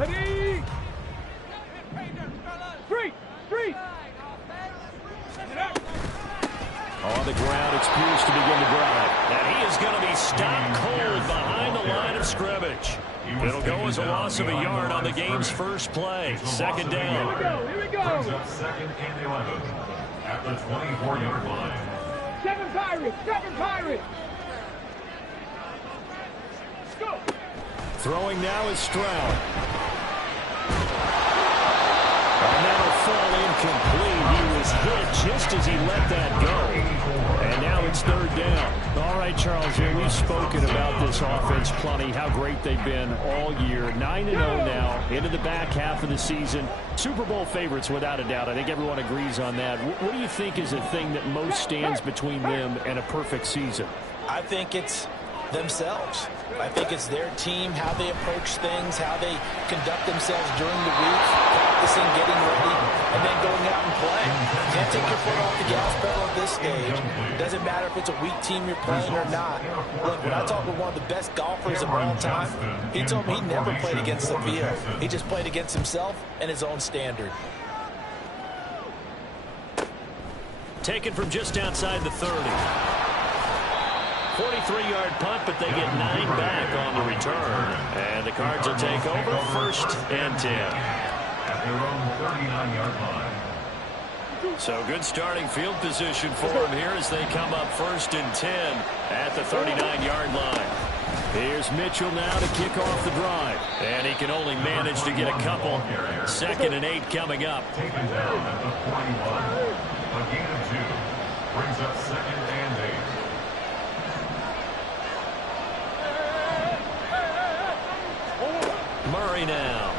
Ready? Three. On the ground, it's Pierce to begin the drive. And he is going to be stopped cold behind the line of scrimmage. It'll go as a loss of a yard on the game's first play. Second down. Here we go. Brings up second and 11 at the 24-yard line. Seven Pirates. Let's go. Throwing now is Stroud. And that'll fall incomplete. He was hit just as he let that go. And now it's third down. All right, Charles, we've spoken about this offense plenty, how great they've been all year. 9-0 now, into the back half of the season. Super Bowl favorites, without a doubt. I think everyone agrees on that. What do you think is the thing that most stands between them and a perfect season? I think it's themselves. I think it's their team, how they approach things, how they conduct themselves during the week, practicing, getting ready, and then going out and playing. Can't take your foot off the gas pedal at this stage. Doesn't matter if it's a weak team you're playing or not. Look, when I talk with one of the best golfers of all time, he told me he never played against the field. He just played against himself and his own standard. Taken from just outside the 30. 43-yard punt, but they get 9 back on the return. And the Cards will take over first and 10. At their own 39-yard line. So good starting field position for them here as they come up first and 10 at the 39-yard line. Here's Mitchell now to kick off the drive. And he can only manage to get a couple. Second and 8 coming up. Taken down at the 41. A gain of 2. Brings up second and 8. Murray now.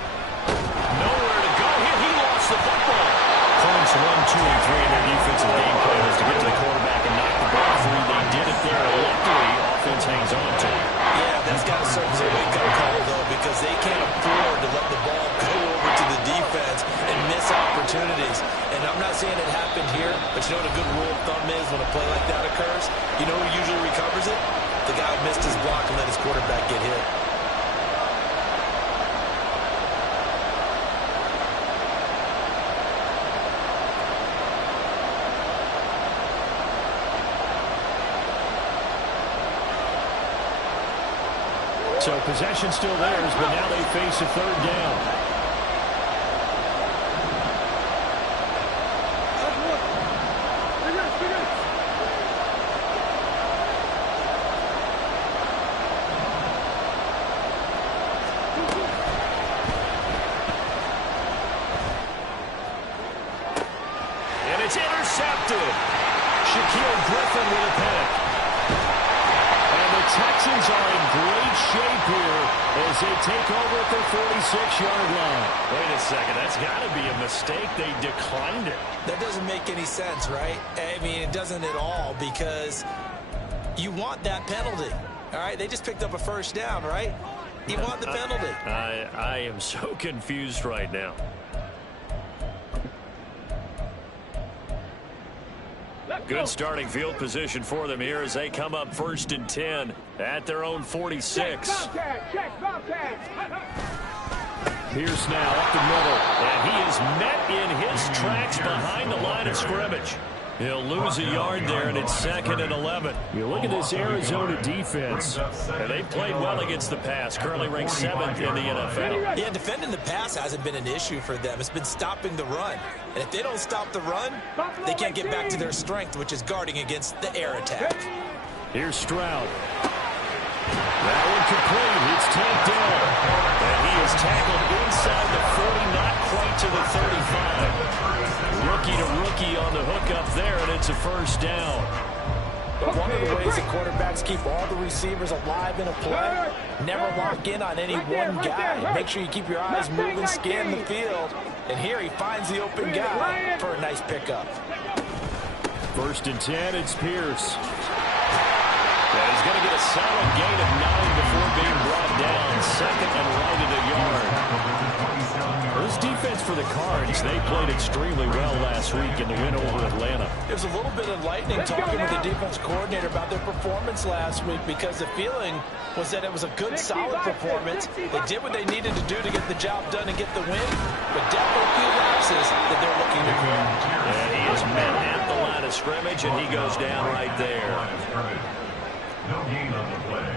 Nowhere to go here. He lost the football. Points 1, 2, and 3 in their defensive game plan was to get to the quarterback and knock the ball free. They did it there. Luckily, offense hangs on to it. Yeah, that's got to serve as a wake-up call, though, because they can't afford to let the ball go over to the defense and miss opportunities. And I'm not saying it happened here, but you know what a good rule of thumb is when a play like that occurs? You know who usually recovers it? The guy who missed his block and let his quarterback get hit. So possession still theirs, but now they face a third down. And it's intercepted. Shaquille Griffin with a pick. The Texans are in great shape here as they take over at their 46-yard line. Wait a second. That's got to be a mistake. They declined it. That doesn't make any sense, right? I mean, it doesn't at all because you want that penalty. All right? They just picked up a first down, right? You want the penalty. I am so confused right now. Good starting field position for them here as they come up first and 10 at their own 46. Pierce now up the middle, and he is met in his tracks behind the line of scrimmage. He'll lose a yard there, and it's second and 11. You look at this Arizona defense, and they've played well against the pass, currently ranked 7th in the NFL. Yeah, defending the pass hasn't been an issue for them. It's been stopping the run. And if they don't stop the run, they can't get back to their strength, which is guarding against the air attack. Here's Stroud. That one complete. It's tapped down. And he is tackled inside the 40, not quite to the 35. Rookie to rookie on the hook up there, and it's a first down. But one of the ways the quarterbacks keep all the receivers alive in a play, never lock in on any one guy. Make sure you keep your eyes moving, scan the field. And here he finds the open guy for a nice pickup. First and 10, it's Pierce. And he's going to get a solid gain of 9 before being brought down. Second and right at a yard. This defense for the Cards Texans. They played extremely well last week in the win over Atlanta. There's a little bit of lightning talking with the defense coordinator about their performance last week because the feeling was that it was a good, solid performance. They did what they needed to do to get the job done and get the win, but definitely a few lapses that they're looking to correct. And he is met at the line of scrimmage, and he goes down right there. No gain on the play.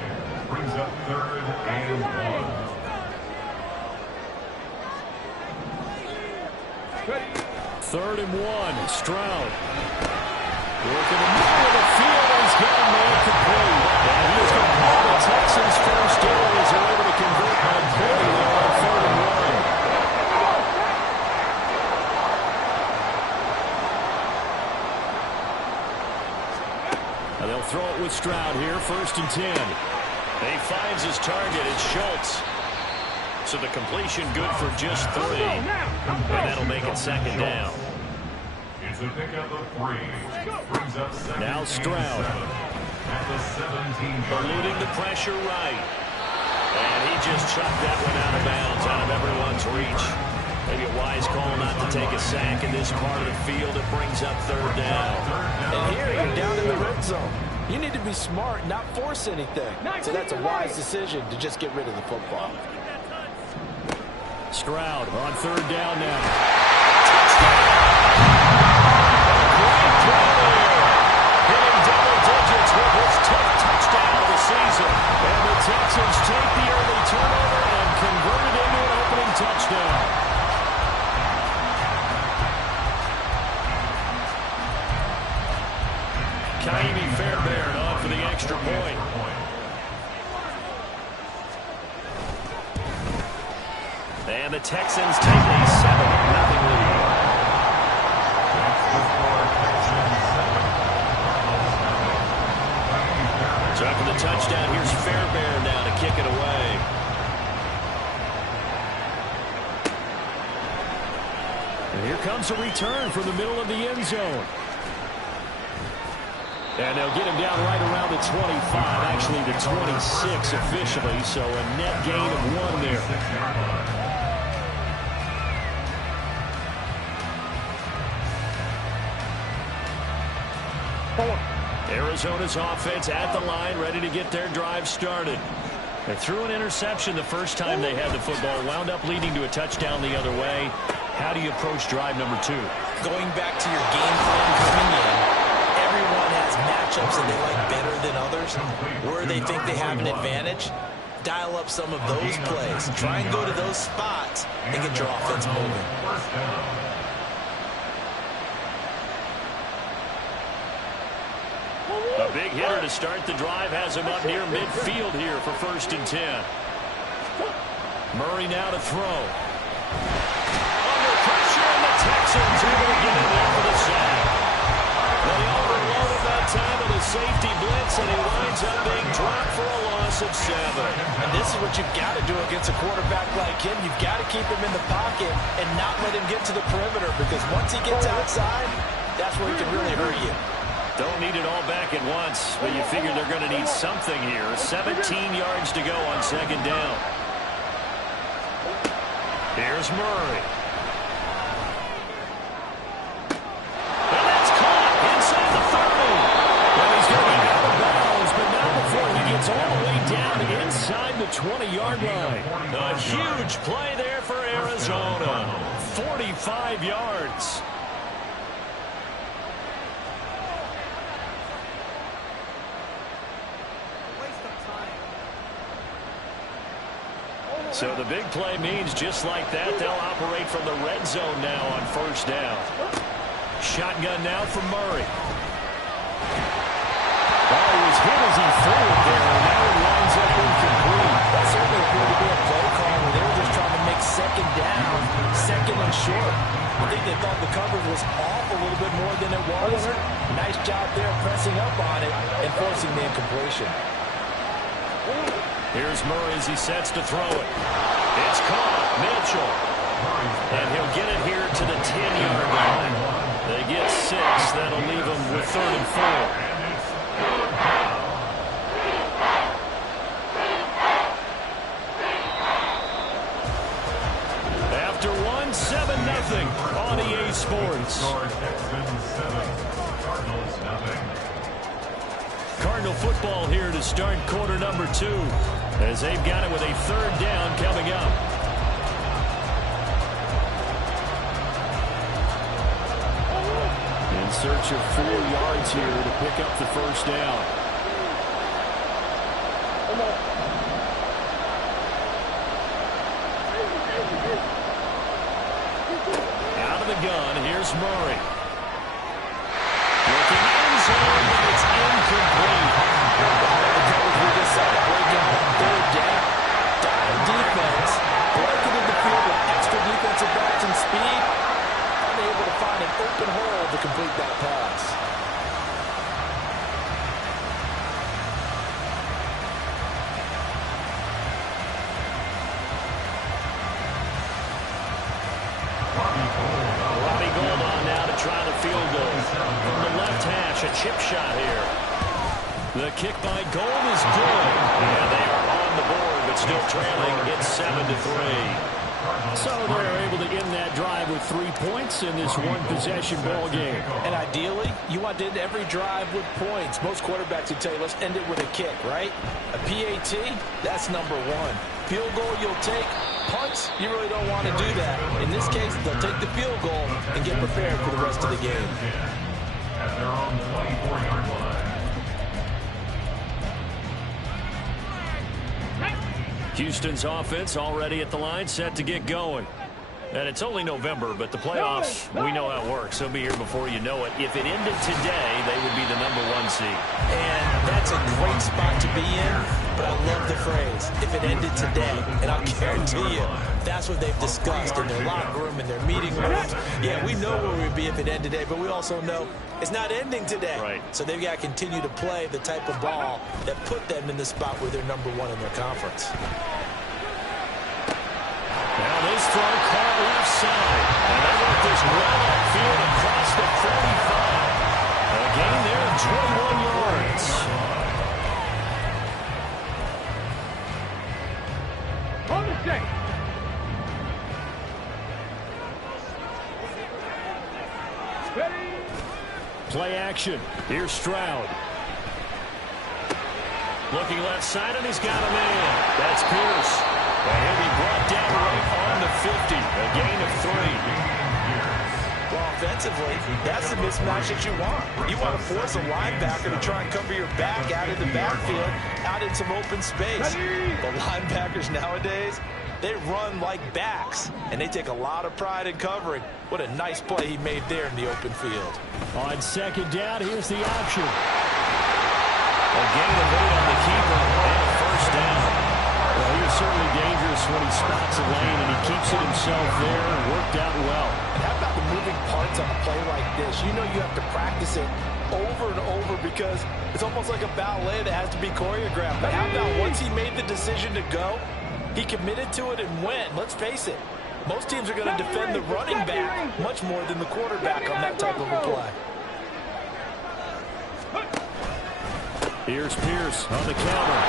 Brings up 3rd and 1. 3rd and 1. Stroud. Working the middle of the field. He's got a man complete. And he's going to have the Texans' first down as they're able to convert on 30 on 3rd and 1. Now they'll throw it with Stroud here. 1st and 10. He finds his target. It's Schultz. So the completion good for just 3. And that'll make it 2nd down. It's a pickup of 3. Brings up 2nd now Stroud. At the 17-yard line. Eluding the pressure right. And he just chucked that one out of bounds, out of everyone's reach. Maybe a wise call not to take a sack in this part of the field. It brings up 3rd down. And here you're down in the red zone. You need to be smart, not force anything. So that's a wise decision to just get rid of the football. Stroud on 3rd down now. Touchdown! Great play there. Hitting double digits with his 10th touchdown of the season. And the Texans take the early turnover and convert it into an opening touchdown. Kaimi Fairbairn on for the extra point. And the Texans take a 7-0 lead. So after the touchdown, here's Fairbairn now to kick it away. And here comes a return from the middle of the end zone. And they'll get him down right around the 25, actually the 26 officially, so a net gain of 1 there. Arizona's offense at the line, ready to get their drive started. They threw an interception the first time they had the football, wound up leading to a touchdown the other way. How do you approach drive number 2? Going back to your game plan coming in, everyone has matchups that they like better than others. Where they think they have an advantage, dial up some of those plays. Try and go to those spots and get your offense moving. A big hitter to start the drive has him up near midfield here for 1st and 10. Murray now to throw. Under pressure, and the Texans able to get in there for the sack. They overloaded that time with a safety blitz, and he winds up being dropped for a loss of 7. And this is what you've got to do against a quarterback like him. You've got to keep him in the pocket and not let him get to the perimeter, because once he gets outside, that's where he can really hurt you. Don't need it all back at once, but you figure they're going to need something here. 17 yards to go on 2nd down. Here's Murray. And that's caught inside the 30. Well, he's going to be out of bounds, but not before he gets all the way down inside the 20-yard line. A huge play there for Arizona. 45 yards. So the big play means just like that, they'll operate from the red zone now on 1st down. Shotgun now from Murray. Oh, he was hit as he threw it there, and now it lines up incomplete. That certainly appeared to be a play call where they were just trying to make 2nd down, 2nd and short. I think they thought the coverage was off a little bit more than it was. Nice job there pressing up on it and forcing the incompletion. Here's Murray as he sets to throw it. It's caught. Mitchell. And he'll get it here to the 10-yard line. They get 6. That'll leave them with 3rd and 4. After one, 7-0 everything on EA Sports. Texans 7, Cardinals nothing. Cardinal football here to start quarter number 2, as they've got it with a 3rd down coming up. In search of 4 yards here to pick up the 1st down. Out of the gun, here's Murray. Looking end zone, but it's incomplete. We just saw a breakout on 3rd down. Dime defense, blanketed the field with extra defensive backs and speed. Unable to find an open hole to complete that pass. Robbie Gould on now to try the field goal. From the left hash, a chip shot here. The kick by Gould is good. And they are on the board, but still trailing. It's 7-3. So they're able to end that drive with 3 points in this one-possession ball game. And ideally, you want to end every drive with points. Most quarterbacks would tell you, let's end it with a kick, right? A PAT, that's number 1. Field goal you'll take. Punts, you really don't want to do that. In this case, they'll take the field goal and get prepared for the rest of the game. At their own 24-yard line. Houston's offense already at the line, set to get going. And it's only November, but the playoffs, we know how it works. They'll be here before you know it. If it ended today, they would be the number 1 seed. And that's a great spot to be in, but I love the phrase, if it ended today. And I'll guarantee you, that's what they've discussed in their locker room, in their meeting rooms. Yeah, we know where we'd be if it ended today, but we also know it's not ending today. Right. So they've got to continue to play the type of ball that put them in the spot where they're number 1 in their conference. Now this throw caught left side. And they work this well upfield across the 45. A gain there of 21 yards. On the check. Ready. Play action. Here's Stroud. Looking left side, and he's got a man. That's Pierce. And he'll be brought down right on the 50. A gain of 3. Well, offensively, that's the mismatch that you want. You want to force a linebacker to try and cover your back out in the backfield, out in some open space. The linebackers nowadays, they run like backs, and they take a lot of pride in covering. What a nice play he made there in the open field. On 2nd down, here's the option. A gain of 8 on the keeper and a 1st down. Well, he was certainly dangerous when he spots a lane, and he keeps it himself there and worked out well. And how about the moving parts on a play like this? You know you have to practice it over and over because it's almost like a ballet that has to be choreographed. But how about once he made the decision to go, he committed to it and went. Let's face it, most teams are going to defend the running back much more than the quarterback on that type of a play. Here's Pierce on the counter.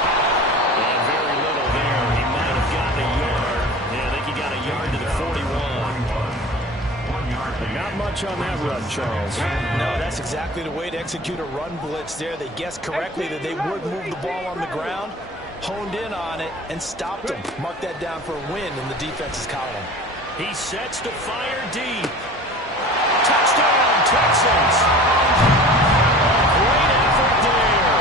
And very little there. He might have gotten a yard. Yeah, I think he got a yard to the 41. But not much on that run, Charles. No, that's exactly the way to execute a run blitz there. They guessed correctly that they would move the ball on the ground, honed in on it, and stopped them. Mark that down for a win in the defense's column. He sets to fire deep. Touchdown, Texans. Great effort there.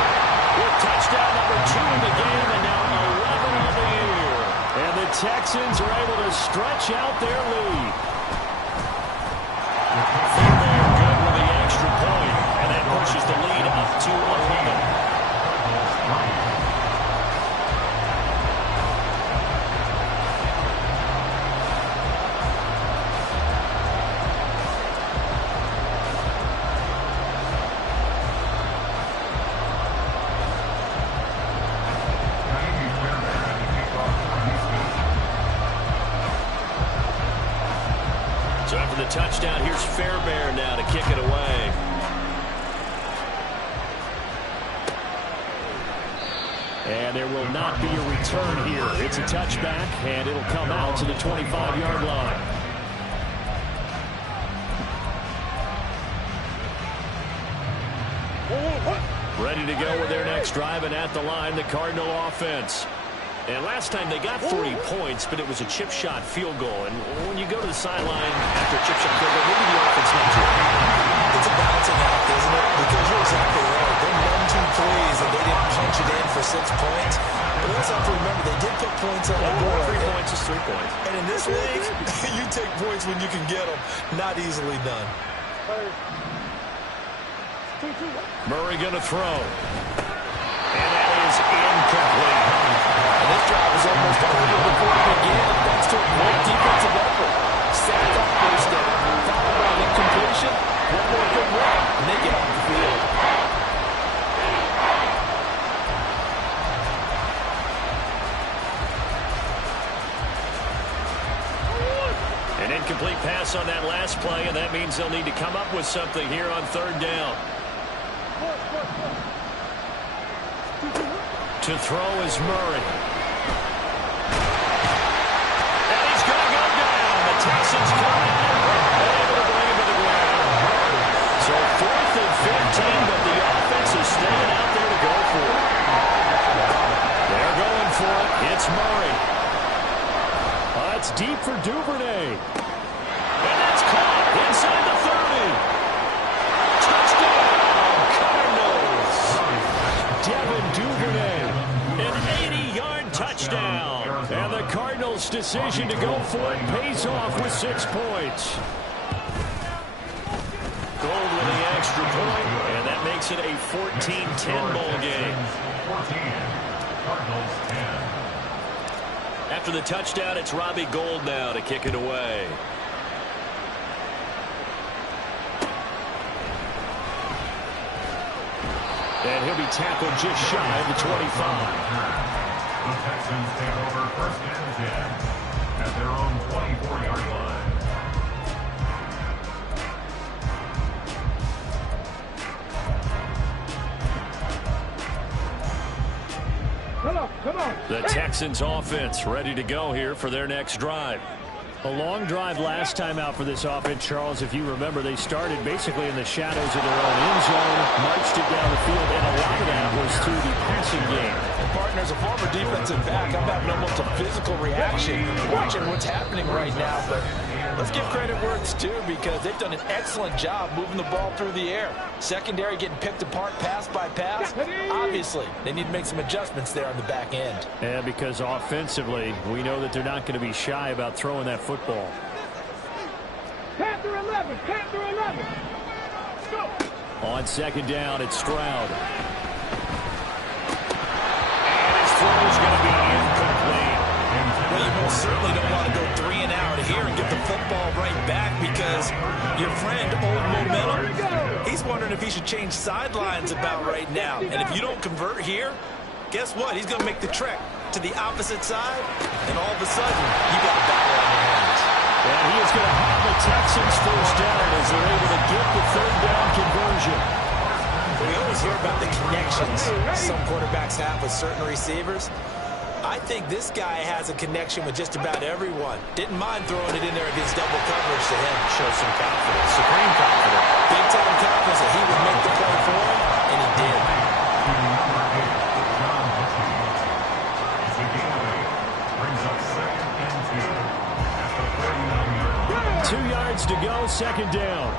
With touchdown number 2 in the game and now 11 on the year. And the Texans are able to stretch out their lead. And they're good with the extra point. And that pushes the lead up to 11. So after the touchdown, here's Fairbairn now to kick it away. And there will not be a return here. It's a touchback, and it'll come out to the 25-yard line. Ready to go with their next drive, and at the line, the Cardinal offense. And last time they got 3 points, but it was a chip shot field goal. And when you go to the sideline after a chip shot field goal, maybe the offense not to. It's a balancing act, isn't it? Because you're exactly right. They won 2 threes, and they didn't punch it in for 6 points. But we also have to remember, they did put points on the board. 3 points is 3 points. And in this league, you take points when you can get them. Not easily done. Murray going to throw. And that is incomplete. And this drive was almost over before it began, thanks to a great defensive effort. Sacked off first down, followed by incompletion. One more good run, and they get off the field. An incomplete pass on that last play, and that means they'll need to come up with something here on 3rd down. To throw is Murray. And he's going to go down. The Texans come in and able to bring him to the ground. So 4th and 15, but the offense is staying out there to go for it. They're going for it. It's Murray. It's deep for Duvernay. And that's caught inside the 30. Touchdown, Cardinals. Devin Duvernay. An 80-yard touchdown. And the Cardinals' decision to go for it pays off with 6 points. Gold with the extra point, and that makes it a 14-10 ball game. 14, Cardinals 10. After the touchdown, it's Robbie Gould now to kick it away. And he'll be tackled just shy of the 25. The Texans take over 1st and 10 at their own 24-yard line. Come on. The Texans offense ready to go here for their next drive. A long drive last time out for this offense, Charles. If you remember, they started basically in the shadows of their own end zone, marched it down the field, and a lot of that was through the passing game. And partner, as a former defensive back, I'm having almost a physical reaction watching what's happening right now. But let's give credit where it's due, because they've done an excellent job moving the ball through the air. Secondary getting picked apart pass by pass. Obviously, they need to make some adjustments there on the back end. And because offensively, we know that they're not going to be shy about throwing that football. Panther 11. Let's go. On 2nd down, it's Stroud. And his throw is going to be incomplete. Well, you most certainly don't want to go 3 and out here and get the football right back, because your friend, Old Momentum, he's wondering if he should change sidelines about right now. And if you don't convert here, guess what? He's going to make the trek to the opposite side, and all of a sudden, you got a battle on your hands. And he is going to have the Texans 1st down as they're able to get the 3rd down conversion. We always hear about the connections some quarterbacks have with certain receivers. I think this guy has a connection with just about everyone. Didn't mind throwing it in there against double coverage to him. Shows some confidence, supreme confidence. Big-time confidence that he would make the play for him, and he did. Brings up 2nd and 2 at the 39-yard line. 2 yards to go, 2nd down.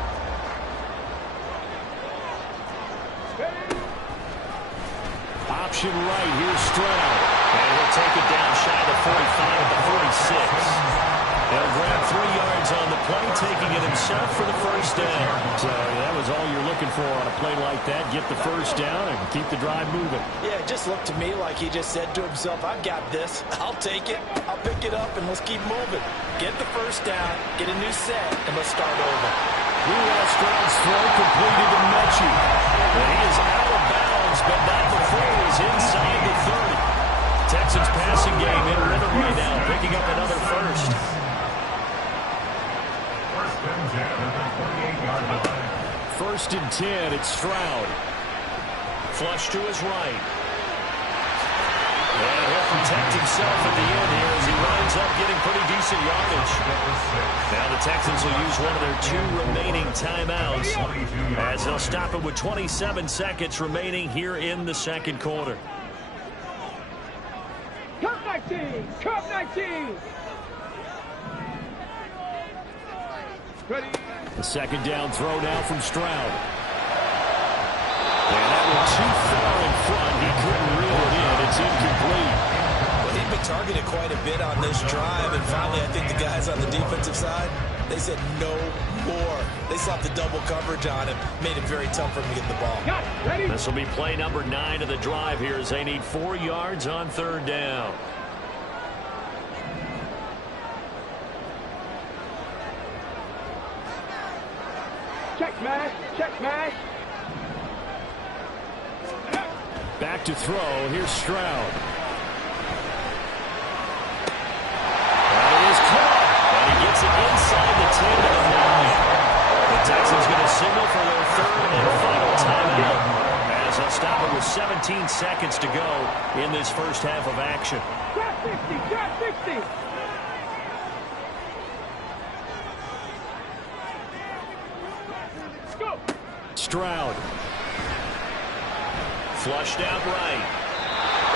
Option right, here's Stroud. And he'll take it down shy of the 45 at the 46. They'll grab 3 yards on the play, taking it himself for the 1st down. So that was all you're looking for on a play like that. Get the 1st down and keep the drive moving. Yeah, it just looked to me like he just said to himself, I've got this. I'll take it. I'll pick it up, and let's keep moving. Get the 1st down, get a new set, and let's start over. Meanwhile, Stroud's throw completed to Mechie. And he is out of bounds, but not before he's inside the 30. Texans passing game in rhythm right now, picking up another 1st. 1st and 10 at the 28-yard line. 1st and 10, it's Stroud. Flush to his right. And he'll protect himself at the end here as he winds up getting pretty decent yardage. Now the Texans will use one of their 2 remaining timeouts as they'll stop it with 27 seconds remaining here in the second quarter. Come 19! Come 19! Ready? The second down throw now from Stroud. And that went too far in front. He couldn't reel it in. It's incomplete. Well, he'd been targeted quite a bit on this drive, and finally I think the guys on the defensive side, they said no more. They slapped the double coverage on him, made it very tough for him to get the ball. Got it. Ready? This will be play number 9 of the drive here as they need 4 yards on third down. Check mash. Check mash. Back to throw. Here's Stroud. And it is caught. And he gets it inside the 10 to the 9. The Texans going to signal for their 3rd and final timeout as they'll stop it with 17 seconds to go in this first half of action. Drop 60. Drop 60. Let's go. Stroud. Flushed out right.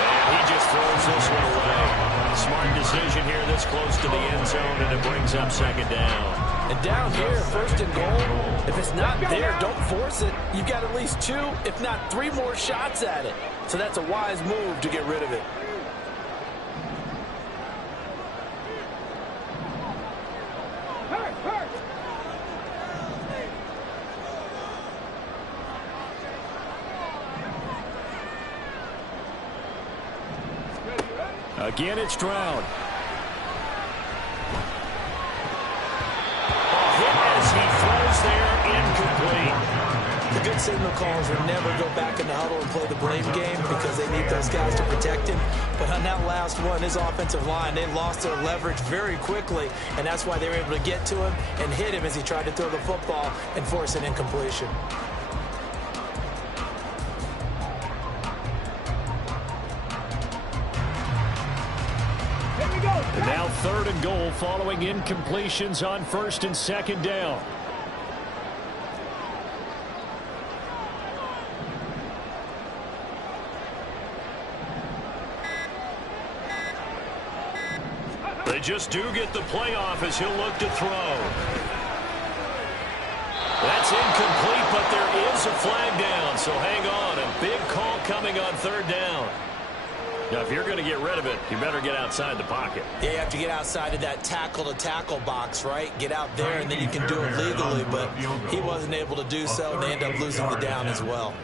And he just throws this one away. Smart decision here this close to the end zone, and it brings up second down. And down here, 1st and goal, if it's not there, don't force it. You've got at least 2, if not 3 more shots at it. So that's a wise move to get rid of it. Hurt, hurt. Again, it's Stroud. A hit as he throws there, incomplete. The good signal calls will never go back in the huddle and play the blame game because they need those guys to protect him. But on that last one, his offensive line, they lost their leverage very quickly, and that's why they were able to get to him and hit him as he tried to throw the football and force an incompletion. And now 3rd and goal following incompletions on 1st and 2nd down. They just do get the playoff as he'll look to throw. That's incomplete, but there is a flag down, so hang on. A big call coming on 3rd down. Now, if you're going to get rid of it, you better get outside the pocket. Yeah, you have to get outside of that tackle-to-tackle box, right? Get out there, and then you can do it legally, but he wasn't able to do so, and they end up losing the down as well.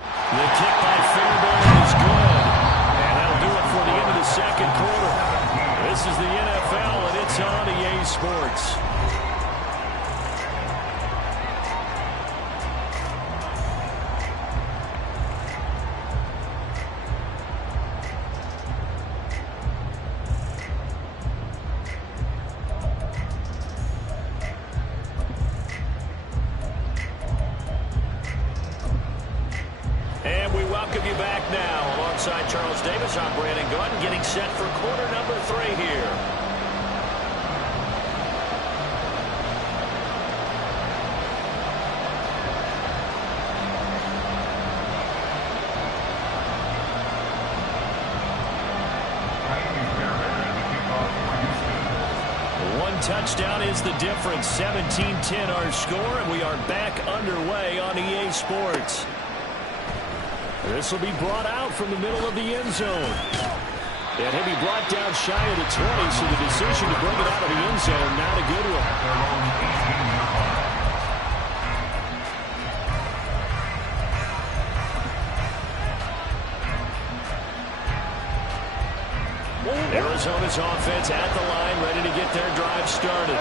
The kick by Fairbairn is good, and that'll do it for the end of the second quarter. This is the NFL, and it's on EA Sports. Charles Davis, I'm Brandon Gordon, getting set for quarter number 3 here. One touchdown is the difference. 17-10 our score, and we are back underway on EA Sports. This will be brought out from the middle of the end zone. And he'll be brought down shy of the 20, so the decision to bring it out of the end zone, not a good one. Arizona's offense at the line, ready to get their drive started.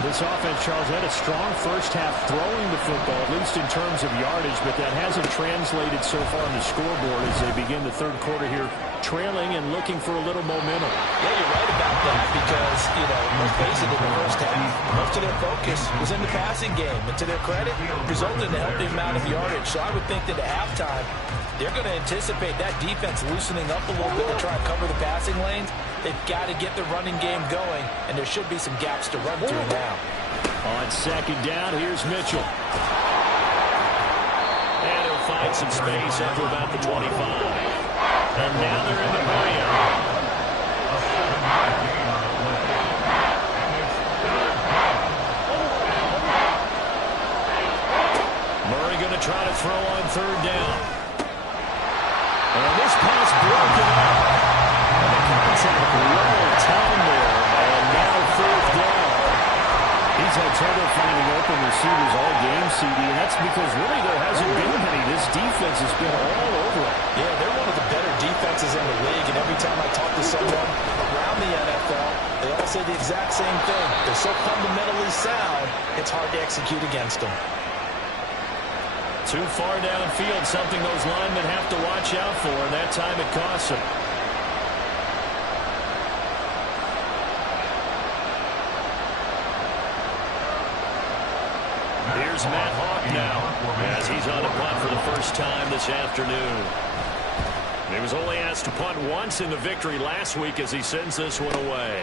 This offense, Charles, had a strong first half throwing the football, at least in terms of yardage, but that hasn't translated so far on the scoreboard as they begin the third quarter here, trailing and looking for a little momentum. Yeah, you're right about that because, let's face it, in the first half, most of their focus was in the passing game. And to their credit, resulted in a healthy amount of yardage. So I would think that at halftime, they're going to anticipate that defense loosening up a little bit to try and cover the passing lanes. They've got to get the running game going, and there should be some gaps to run through now. On second down, here's Mitchell. And he'll find some space up to about the 25. And now they're in the area. Murray going to try to throw on third down. And this pass broken up. And the contact well timed there. And now fourth down. He's had trouble finding open receivers all game, CD, and that's because really there hasn't been many. This defense has been all over it. Yeah, they're one of the better defenses in the league, and every time I talk to someone around the NFL, they all say the exact same thing. They're so fundamentally sound, it's hard to execute against them. Too far downfield, something those linemen have to watch out for, and that time it costs them. Here's Matt Hawk now, as he's on a punt for the first time this afternoon. He was only asked to punt once in the victory last week as he sends this one away.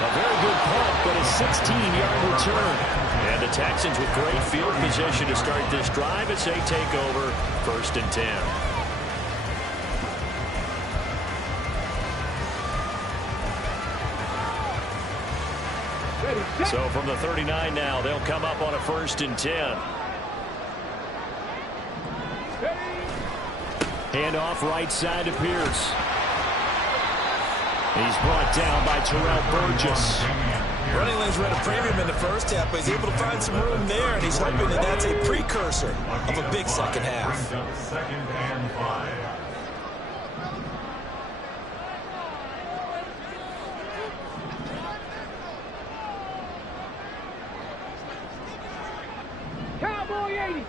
A very good punt, but a 16-yard return. And the Texans with great field position to start this drive as they take over 1st and 10. So from the 39 now, they'll come up on a 1st and 10. Handoff right side to Pierce. He's brought down by Terrell Burgess. Running lanes were at a premium in the first half, but he's able to find some room there, and he's hoping that that's a precursor of a big second half. 2nd and 5. Cowboy 80.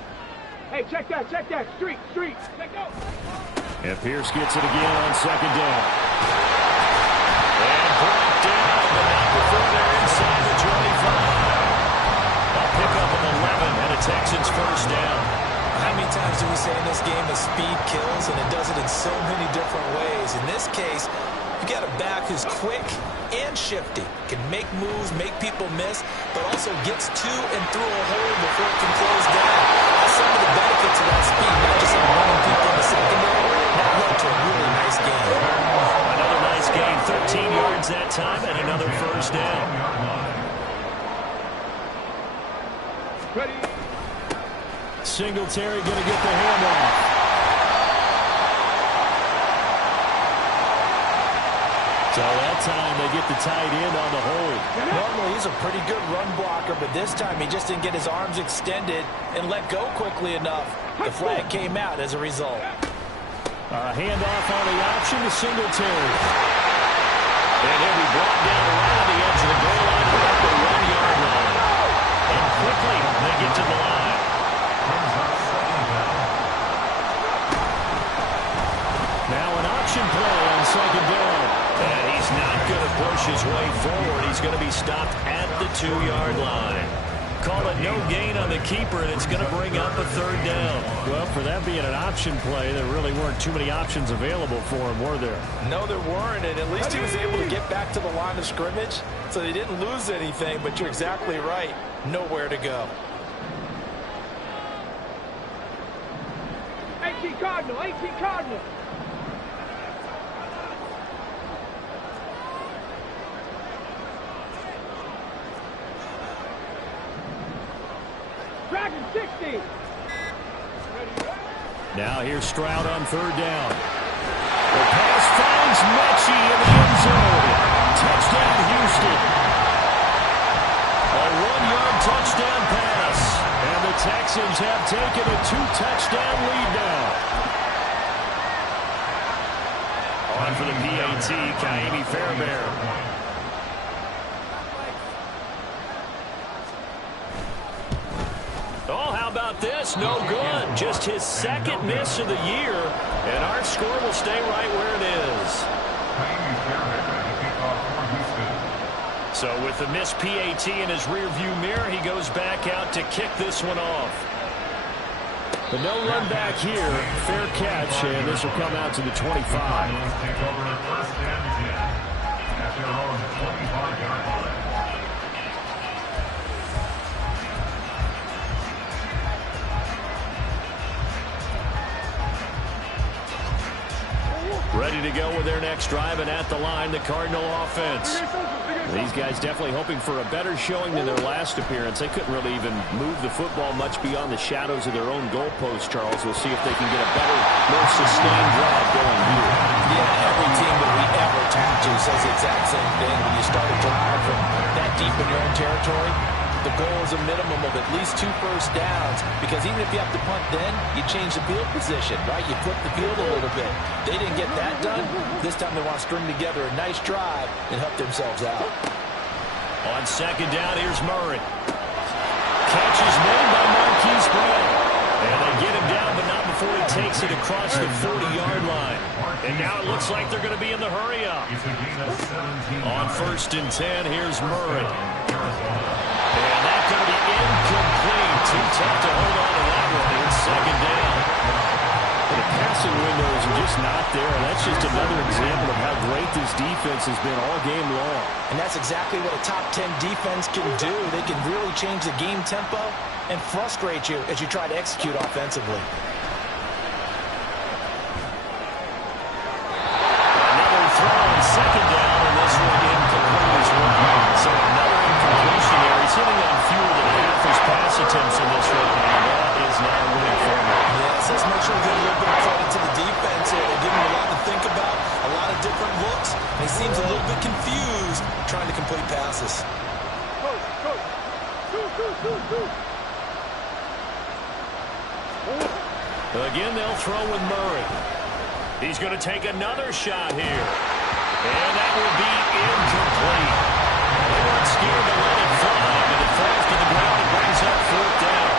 Hey, check that. Street. Let go. And Pierce gets it again on 2nd down. And brought down, but not before they're inside the 25. A pickup of 11 and a Texans 1st down. How many times do we say in this game that speed kills, and it does it in so many different ways? In this case, you got a back who's quick and shifty, can make moves, make people miss, but also gets to and through a hole before it can close down. That's some of the benefits of that speed, not just in running people in the secondary. That led to a really nice game. Another nice gain, 13 yards that time, and another 1st down. Ready. Singletary going to get the handoff. So that time they get the tight end on the hold. Normally he's a pretty good run blocker, but this time he just didn't get his arms extended and let go quickly enough. The flag came out as a result. Handoff on the option to Singletary. And he'll be brought down around the edge of the goal line about the 1-yard line. And quickly they get to the line. Now an option play on 2nd down. And he's not going to push his way forward. He's going to be stopped at the 2-yard line. Call it no gain on the keeper, and it's going to bring up a 3rd down. Well, for that being an option play, there really weren't too many options available for him, were there? No, there weren't, and at least he was able to get back to the line of scrimmage, so they didn't lose anything, but you're exactly right. Nowhere to go. 18 Cardinal. Dragon 60. Now here's Stroud on 3rd down. The pass finds Mechie in the end zone. Touchdown, Houston. A 1-yard touchdown pass. And the Texans have taken a 2-touchdown lead now. On on for the PAT, Kaimi Fairbairn. Oh, how about this? No good. Just his second miss of the year, and our score will stay right where it is. So with the missed PAT in his rearview mirror, he goes back out to kick this one off. But no run back here. Fair catch, and this will come out to the 25. Take over first and 10 at their own 25-yard line. Ready to go with their next drive, and at the line, the Cardinal offense. These guys definitely hoping for a better showing than their last appearance. They couldn't really even move the football much beyond the shadows of their own goalpost, Charles. We'll see if they can get a better, more sustained drive going here. Yeah, every team that we ever talk to says the exact same thing. When you start a drive from that deep in your own territory, the goal is a minimum of at least 2 first downs, because even if you have to punt then, you change the field position, right? You flip the field a little bit. They didn't get that done. This time they want to string together a nice drive and help themselves out. On second down, here's Murray. Catch is made by Marquise Brown. And they get him down, but not before he takes it across the 40-yard line. And now it looks like they're going to be in the hurry-up. On first and 10, here's Murray. And that's going to be incomplete. Too tough to hold on to that one. It's second down. The passing windows are just not there. And that's just another example of how great this defense has been all game long. And that's exactly what a top 10 defense can do. They can really change the game tempo and frustrate you as you try to execute offensively. Another throw on second down, and this one incomplete as well. So another incompletion there. He's hitting on fewer than half his pass attempts in this right now. That is not a winning formula. Yes, let's make sure we give a little bit of credit to the defense here. They give him a lot to think about, a lot of different looks. And he seems a little bit confused trying to complete passes. Again, they'll throw with Murray. He's going to take another shot here. And that will be incomplete. They weren't scared to let it fly, but it falls to the ground and brings up fourth down.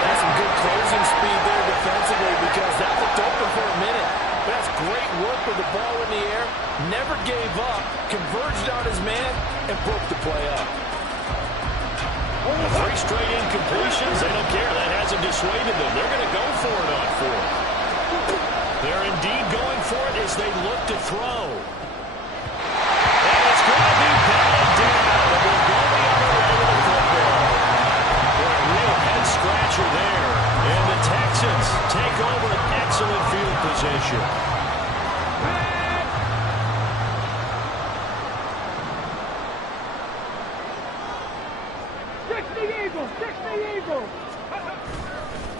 That's some good closing speed there defensively, because that looked open for a minute. But that's great work with the ball in the air. Never gave up, converged on his man, and broke the play up. 3 straight incompletions. They don't care. That hasn't dissuaded them. They're going to go for it on 4th. They're indeed going for it as they look to throw. And it's going to be batted down. And we'll go the other way with the football. Boy, a real head-scratcher there. And the Texans take over an excellent field position.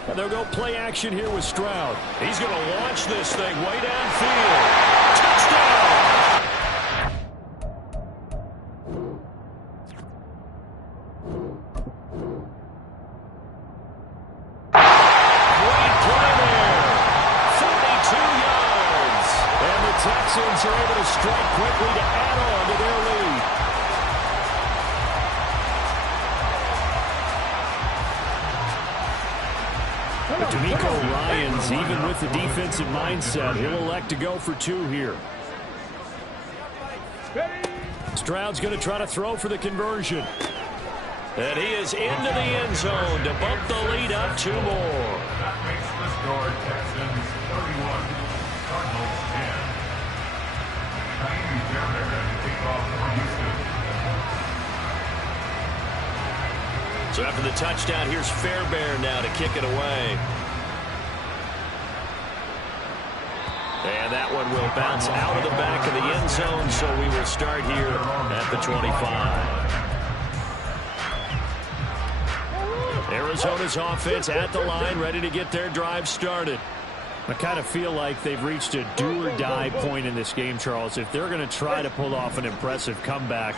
And they'll go play action here with Stroud. He's going to launch this thing way downfield. Touchdown! Great play there. 42 yards. And the Texans are able to strike quickly to add on to their lead. But D'Amico Ryans, even with the defensive mindset, he'll elect to go for 2 here. Stroud's going to try to throw for the conversion. And he is into the end zone to bump the lead up 2 more. That makes the score Texans 31, Cardinals 10. Kaimi Fairbairn to kick off for Houston. So after the touchdown, here's Fairbairn now to kick it away. And that one will bounce out of the back of the end zone, so we will start here at the 25. Arizona's offense at the line, ready to get their drive started. I kind of feel like they've reached a do-or-die point in this game, Charles. If they're going to try to pull off an impressive comeback,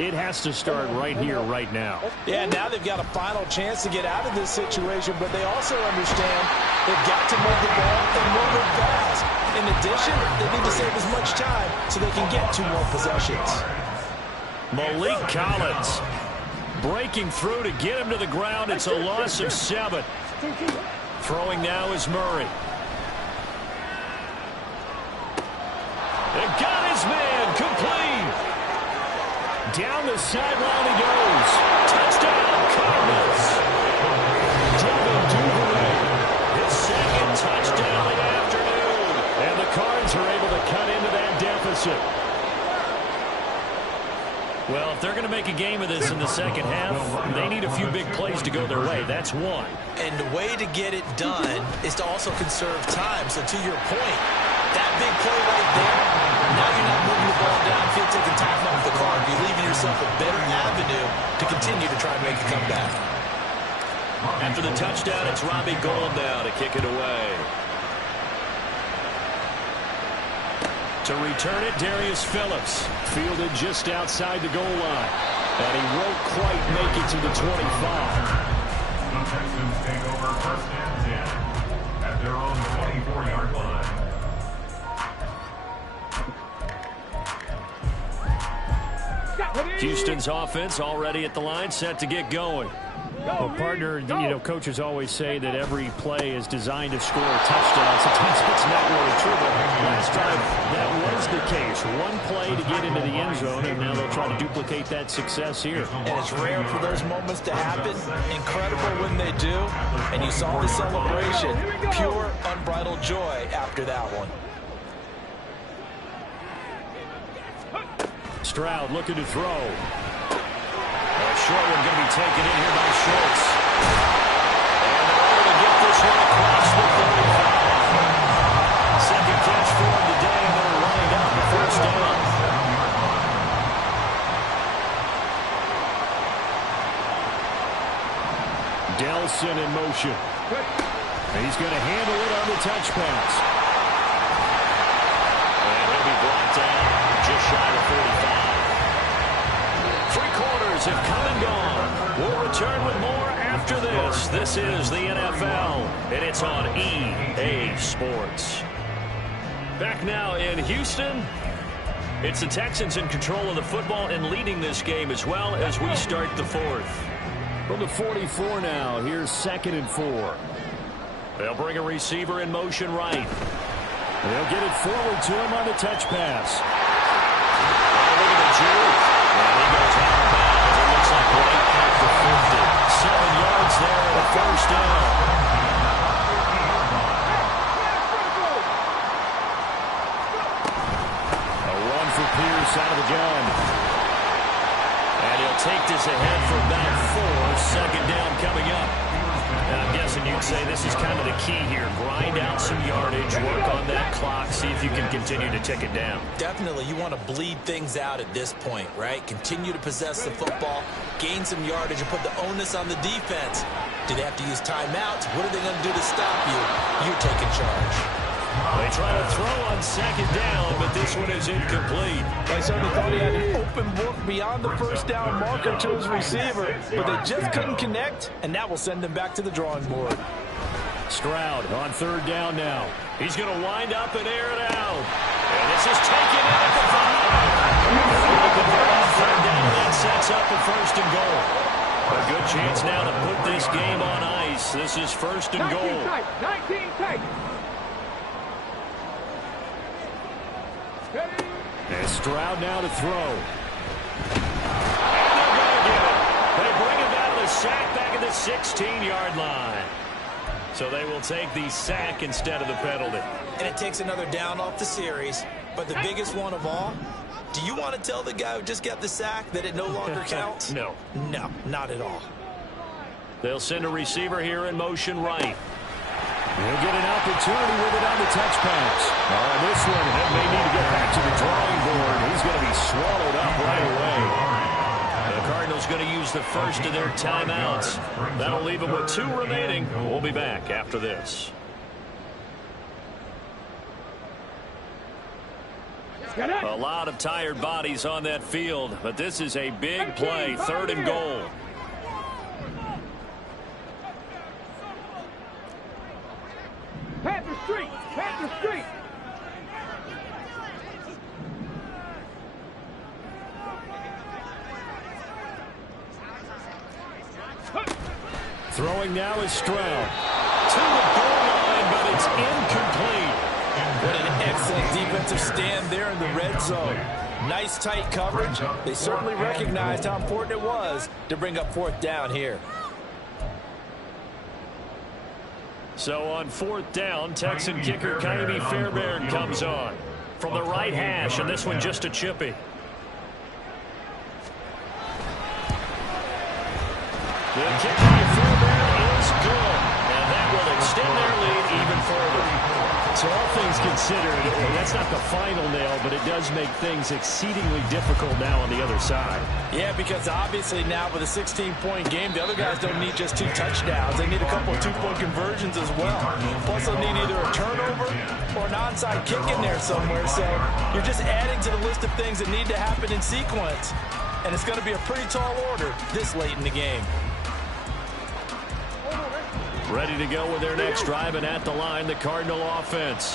It has to start right here, right now. Yeah, now they've got a final chance to get out of this situation, but they also understand they've got to move the ball and move it fast. In addition, they need to save as much time so they can get 2 more possessions. Malik Collins breaking through to get him to the ground. It's a loss of 7. Throwing now is Murray. They got his man complete. Down the sideline he goes. Touchdown, Cardinals. Devin Duvernay, his second touchdown of the afternoon. And the Cards are able to cut into that deficit. Well, if they're going to make a game of this in the second half, they need a few big plays to go their way. That's one. And the way to get it done is to also conserve time. So to your point, that big play right there, now you're not moving the ball downfield, taking time off the clock. You're leaving yourself a better avenue to continue to try and make a comeback. After the touchdown, it's Robbie Gould now to kick it away. To return it, Darius Phillips. Fielded just outside the goal line. And he won't quite make it to the 25. The Texans take over 1st and 10 at their own 24-yard line. Houston's offense already at the line, set to get going. Well, partner, coaches always say that every play is designed to score a touchdown. Sometimes it's not really true, but last time that was the case. One play to get into the end zone, and now they'll try to duplicate that success here. And it's rare for those moments to happen. Incredible when they do. And you saw the celebration. Pure, unbridled joy after that one. Stroud looking to throw. Short one going to be taken in here by Schultz. And they're able to get this one across the 35. Second catch for him today, and they're lined up the 1st down. Delson in motion. And he's going to handle it on the touch pass. And he'll be brought down just shy of 45. 3 quarters have come and gone. We'll return with more after this. This is the NFL, and it's on EA Sports. Back now in Houston. It's the Texans in control of the football and leading this game as well as we start the 4th. From the 44 now, here's 2nd and 4. They'll bring a receiver in motion right. They'll get it forward to him on the touch pass. Oh, look at the juke. And he goes out of bounds. It looks like right at the 50. 7 yards there at a 1st down. A run for Pierce out of the gun. And he'll take this ahead for about 4. 2nd down coming up. Now, I'm guessing you'd say this is kind of the key here. Grind out some yardage, work on that clock, see if you can continue to tick it down. Definitely, you want to bleed things out at this point, right? Continue to possess the football, gain some yardage, and put the onus on the defense. Do they have to use timeouts? What are they going to do to stop you? You're taking charge. They try to throw on 2nd down, but this one is incomplete. They certainly thought he had an open book beyond the 1st down marker to his receiver, but they just couldn't connect, and that will send them back to the drawing board. Stroud on 3rd down now. He's going to wind up and air it out. And this is taken in at the 5. On 3rd down, that sets up a 1st and goal. A good chance now to put this game on ice. This is 1st and goal. 19 tight. And Stroud now to throw. And they're going to get it. They bring it down to the sack back at the 16-yard line. So they will take the sack instead of the penalty. And it takes another down off the series. But the biggest one of all, do you want to tell the guy who just got the sack that it no longer counts? No. No, not at all. They'll send a receiver here in motion right. He'll get an opportunity with it on the touch pass. This one may need to get back to the drawing board. He's going to be swallowed up right away. The Cardinals going to use the 1st of their timeouts. That'll leave them with 2 remaining. We'll be back after this. A lot of tired bodies on that field, but this is a big play, 3rd and goal. Panther Street! Panther Street! Throwing now is Stroud. To the goal line, but it's incomplete. What an excellent defensive stand there in the red zone. Nice tight coverage. They certainly recognized how important it was to bring up 4th down here. So on 4th down, Texan kicker Kaimi Fairbairn comes on from the right hash, and this one just a chippy. The kick by Fairbairn is good, and that will extend their lead even further. So all things considered, that's not the final nail, but it does make things exceedingly difficult now on the other side. Yeah, because obviously now with a 16-point game, the other guys don't need just 2 touchdowns. They need a couple of 2-point conversions as well. Plus, they'll need either a turnover or an onside kick in there somewhere. So you're just adding to the list of things that need to happen in sequence. And it's going to be a pretty tall order this late in the game. Ready to go with their next drive, and at the line, the Cardinal offense.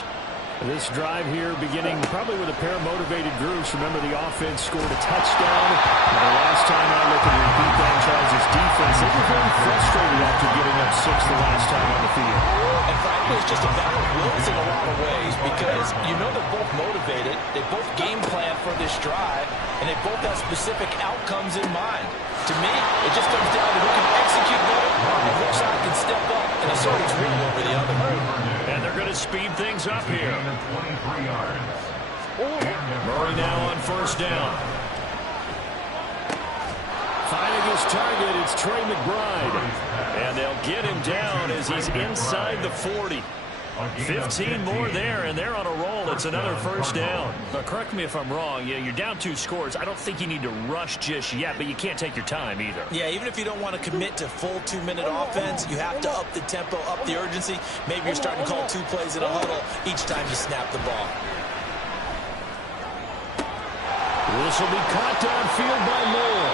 This drive here beginning probably with a pair of motivated groups. Remember, the offense scored a touchdown. And the last time I looked at repeat that, Charles' defense, they were very frustrated after giving up 6 the last time on the field. And frankly, it's just a battle of wills in a lot of ways because you know they're both motivated. They both game plan for this drive, and they both have specific outcomes in mind. To me, it just comes down to who can execute better and which side can step up and assert its will over the other. And they're going to speed things up here. Murray now on 1st down. Finding his target, it's Trey McBride. And they'll get him down as he's inside the 40. 15 more there, and they're on a roll. It's another 1st down. But correct me if I'm wrong. Yeah, you're down 2 scores. I don't think you need to rush just yet, but you can't take your time either. Yeah, even if you don't want to commit to full 2-minute offense, you have to up the tempo, up the urgency. Maybe you're starting to call 2 plays in a huddle each time you snap the ball. This will be caught downfield by Moore.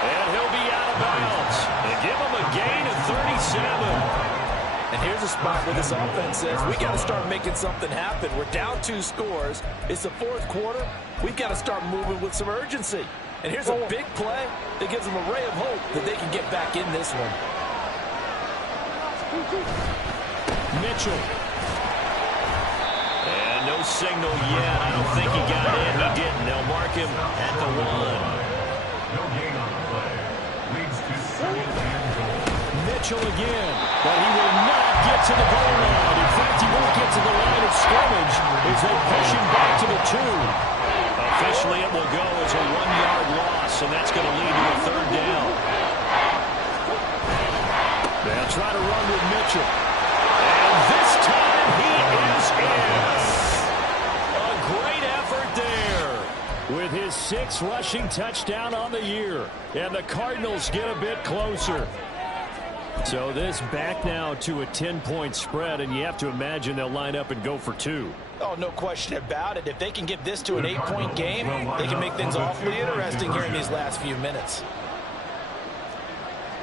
And he'll be out of bounds. They give him a gain of 37. And here's a spot where this offense says, we got to start making something happen. We're down 2 scores. It's the 4th quarter. We've got to start moving with some urgency. And here's a big play that gives them a ray of hope that they can get back in this one. Mitchell. And no signal yet. I don't think he got in. He didn't. They'll mark him at the 1. No gain on the play. Leads to 2nd and goal. Mitchell again, but he will not get to the goal line. In fact, he won't get to the line of scrimmage as they push him back to the 2. Officially, it will go as a 1-yard loss, and that's going to lead to a 3rd down. They'll try to run with Mitchell. And this time he is in. A great effort there with his 6th rushing touchdown on the year. And the Cardinals get a bit closer. So this back now to a 10-point spread, and you have to imagine they'll line up and go for 2. Oh, no question about it. If they can get this to an 8-point game, they can make things awfully interesting here in these last few minutes.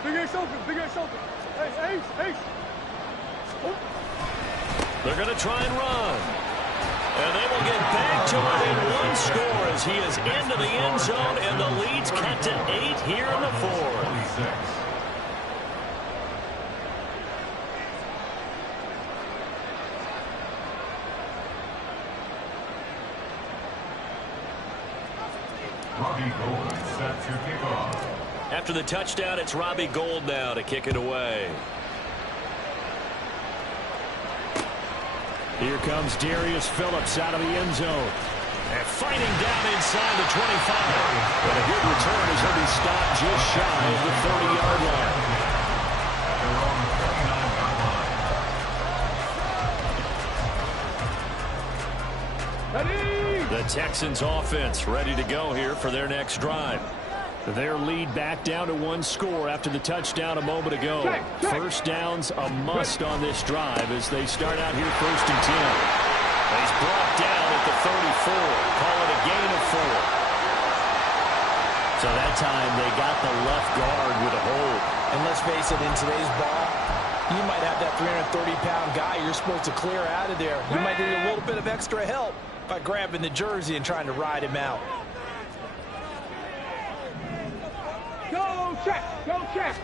Big Ace open, Big Ace open. Ace. They're going to try and run. And they will get back to it in 1 score as he is into the end zone, and the lead's cut to 8 here in the 4th. After the touchdown, it's Robbie Gould now to kick it away. Here comes Darius Phillips out of the end zone. And fighting down inside the 25. But a good return as he'll be stopped just shy of the 30-yard line. The Texans offense ready to go here for their next drive. Their lead back down to 1 score after the touchdown a moment ago. First downs a must on this drive as they start out here 1st and 10. He's brought down at the 34. Call it a gain of 4. So that time they got the left guard with a hold. And let's face it, in today's ball, you might have that 330-pound guy you're supposed to clear out of there. You might need a little bit of extra help by grabbing the jersey and trying to ride him out. Go check, go check.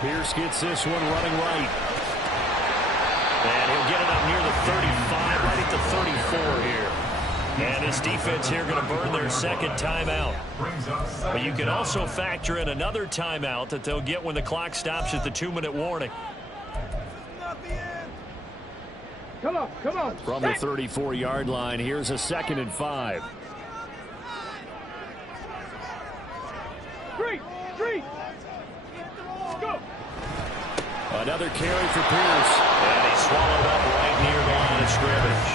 Pierce gets this one running right. And he'll get it up near the 35, right at the 34 here. And his defense here going to burn their second timeout. But you can also factor in another timeout that they'll get when the clock stops at the 2-minute warning. Come on, come on. From the 34-yard line, here's a 2nd and 5. Three. Go. Another carry for Pierce. And he swallowed up right near the line of scrimmage.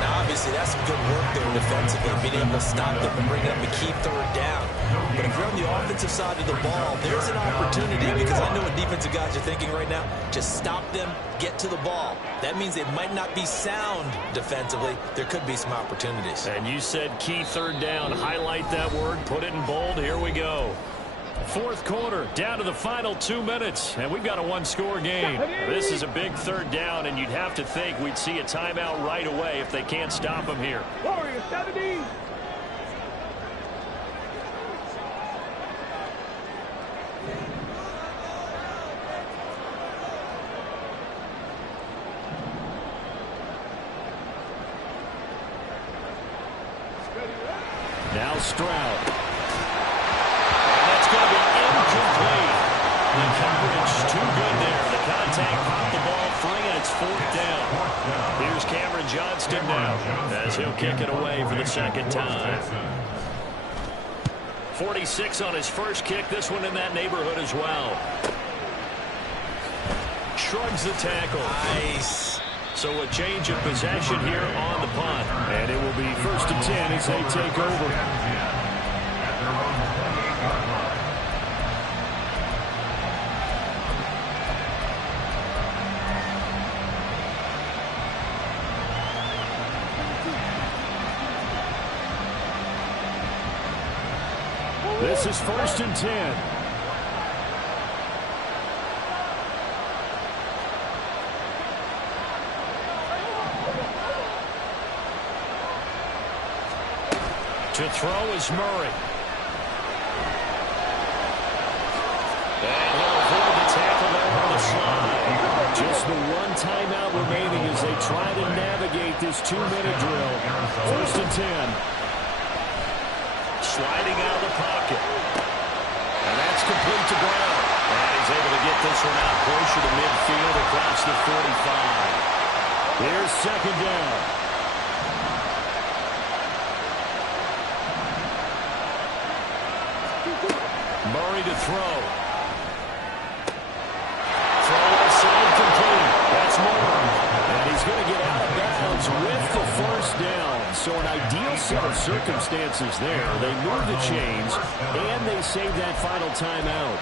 Now, obviously, that's some good work there defensively, being able to stop them and bring up a key 3rd down. But if you're on the offensive side of the ball, there's an opportunity, because I know what defensive guys are thinking right now. Just stop them, get to the ball. That means they might not be sound defensively. There could be some opportunities. And you said key 3rd down. Highlight that word, put it in bold. Here we go. 4th quarter, down to the final 2 minutes, and we've got a 1-score game. This is a big 3rd down, and you'd have to think we'd see a timeout right away if they can't stop him here. Warriors 70. Now Stroud. Going to be incomplete. The coverage too good there. The contact popped the ball free, and it's 4th down. Here's Cameron Johnston now as he'll kick it away for the 2nd time. 46 on his first kick. This one in that neighborhood as well. Shrugs the tackle. Nice. So a change of possession here on the punt. And it will be 1st and 10 as they take over. This is 1st and 10. To throw is Murray. And he'll avoid the tackle there on the slide. Just the one timeout remaining as they try to navigate this 2-minute drill. 1st and 10. Sliding out of the pocket. And that's complete to Brown. And he's able to get this one out closer to midfield across the 45. Here's 2nd down. Murray to throw. Throw inside complete. That's Murray. And he's going to get out of bounds with the 1st down. So an ideal set of circumstances there. They move the chains, and they save that final timeout.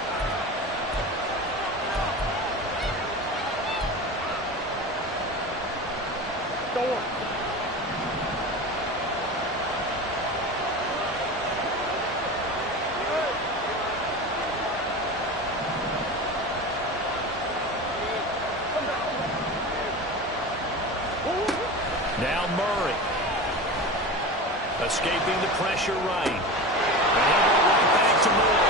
Now Murray. Escaping the pressure right. And he'll go right back to Moore.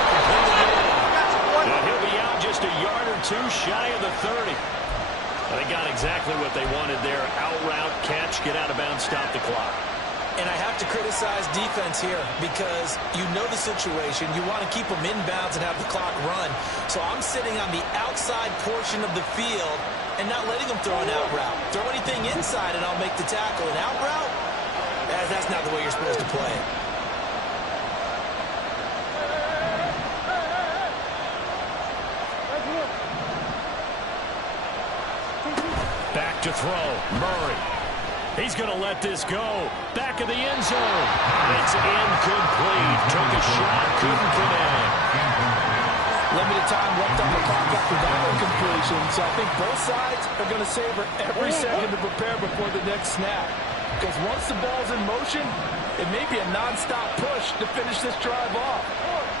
And he'll be out just a yard or two shy of the 30. And they got exactly what they wanted there. Out route, catch, get out of bounds, stop the clock. And I have to criticize defense here because you know the situation. You want to keep them inbounds and have the clock run. So I'm sitting on the outside portion of the field and not letting them throw an out route. Throw anything inside and I'll make the tackle. An out route? That's not the way you're supposed to play it. Back to throw. Murray. He's going to let this go. Back of the end zone. It's incomplete. Took a shot, couldn't connect. Limited time left on the clock after that incompletion, so I think both sides are going to savor every second to prepare before the next snap. Because once the ball's in motion, it may be a non-stop push to finish this drive off.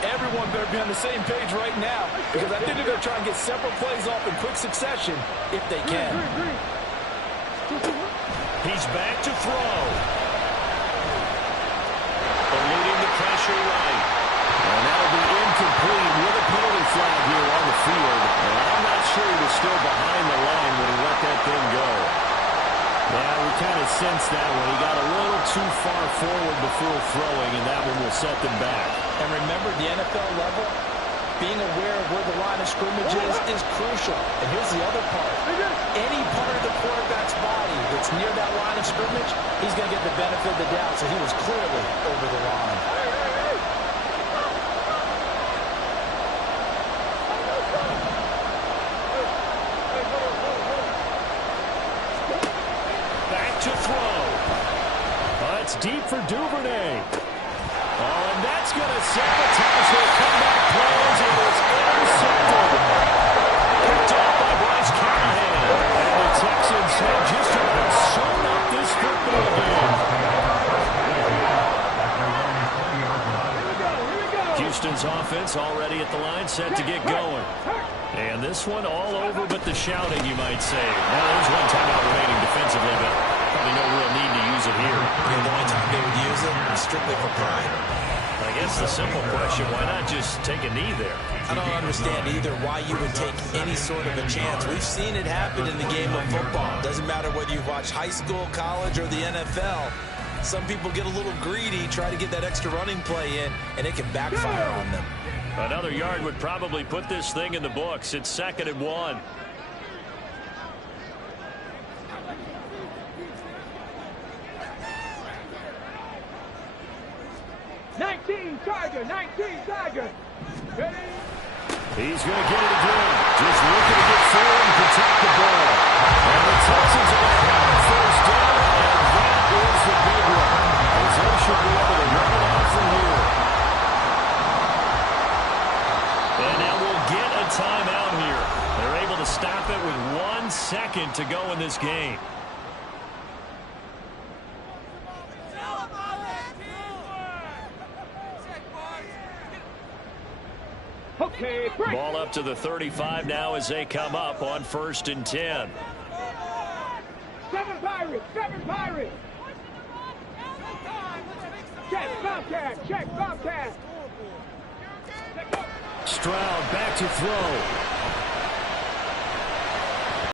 Everyone better be on the same page right now, because I think they're going to try and get several plays off in quick succession if they can. He's back to throw. Eluding the pressure right. And that'll be incomplete with a penalty flag here on the field. And I'm not sure he was still behind the line when he let that thing go. Yeah, we kind of sensed that one. He got a little too far forward before throwing, and that one will set them back. And remember, the NFL level, being aware of where the line of scrimmage is crucial. And here's the other part. Any part of the quarterback's body that's near that line of scrimmage, he's going to get the benefit of the doubt. So he was clearly over the line. Back to throw. That's deep for Duvernay. Oh, and that's going to sabotage their comeback plans. It was intercepted. Picked off by Bryce Callahan. And the Texans have just about sewn up this football game. Houston's offense already at the line, set to get going. And this one all over but the shouting, you might say. Now, there's one timeout remaining defensively, but probably no real need to use it here. Yeah, the only time they would use it is strictly for pride. I guess the simple question, why not just take a knee there? I don't understand either why you would take any sort of a chance. We've seen it happen in the game of football. Doesn't matter whether you've watched high school, college, or the NFL. Some people get a little greedy, try to get that extra running play in, and it can backfire on them. Another yard would probably put this thing in the books. It's 2nd and 1. Tiger, 19 Tiger. Ready? He's going to get it again. Just looking to get forward and protect the ball. And the Texans are going to have a first down, and that is the big one. As they should be able to run it out from here. And now we'll get a timeout here. They're able to stop it with 1 second to go in this game. Okay, break. Ball up to the 35 now as they come up on 1st and 10. 7 Pirates, 7 Pirates. Check, Bobcat, check, Bobcat. Stroud back to throw.